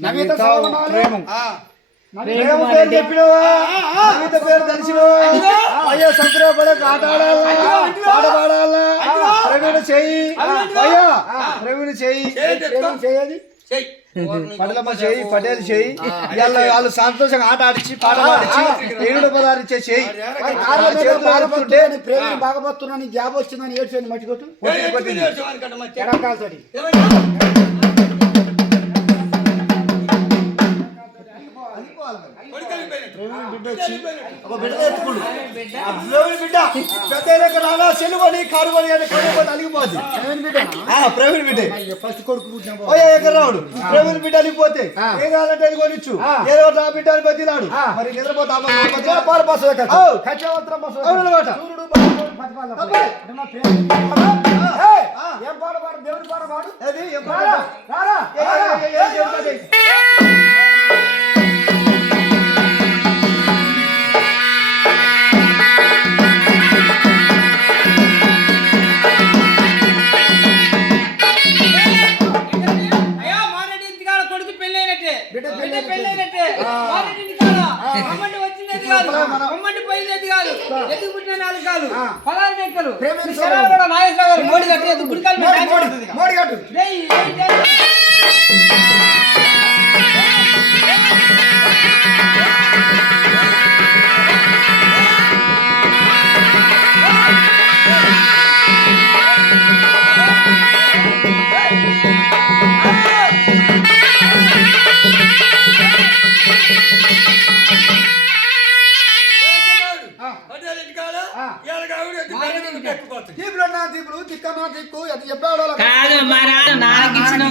నవీత సర్వమాల. ప్రేమ. ఆ, ప్రేమ పేరు చెప్పినవా? నవీత పేరు తెలిసినవా? అయ్యా! సంక్రాపడే ఆట ఆడాలా? పాట పాడాలా? ప్రవీణ చెయ్యి. అయ్యా! ప్రవీణ చెయ్యి. చేయి. పడలమ్మ చెయ్యి. పటేల్ ఇవాళ వాళ్ళు సంతోషంగా ఆట ఆడిచి పాట పాడించి ఏడు చేతులు బాగపోతుంటే ఆడుతుంటే ప్రేమని జాబ్ వచ్చిందని మట్టి కట్ట. ఏమైంది? కొడుకెళ్ళిపోయినట్టు. ఒక బిడ్డ ఎత్తుకుడు. ప్రవీణ్ బిడ్డ? పెద్ద అయినాక రానా సెల్లు కొని కారు కొని అని కొని కొని అలిగిపోద్ది ప్రవీణ్ బిడ్డ? బిడ్డ. ఫస్ట్ కొడుకు ఎగరావుడు ప్రవీణ్ బిడ్డ అలిగిపోతే. ఏం కావాలంటే అది కొనిచ్చు. ఆ. ఏదో నా బిడ్డ అని బతిలాడు. మరి నిద్రపోతా పాలు ప్రేమ. ఏయ్, ఆ. ఏం పాట పాడు? దేవుడి పాట పాడు? అది ఏం పాట? బిడ్డ పెళ్ళైనట్టే. అమ్మండి కాదు. అమ్మండి పోయినది కాదు. ఎదుగు పుట్టిన నాలుగు కాదు? ఆ. పలారు లెక్కలు ప్రేమ ఈ శరాలు కూడా నాగేశ్వర గారు కట్టి ఎదుగు గుడికాలు. మోడి కట్టు. దీపులు నా దీపులు తిక్క నా దిక్కు అది చెప్పాడు కాదు. మా నాన్న నాకు ఇచ్చిన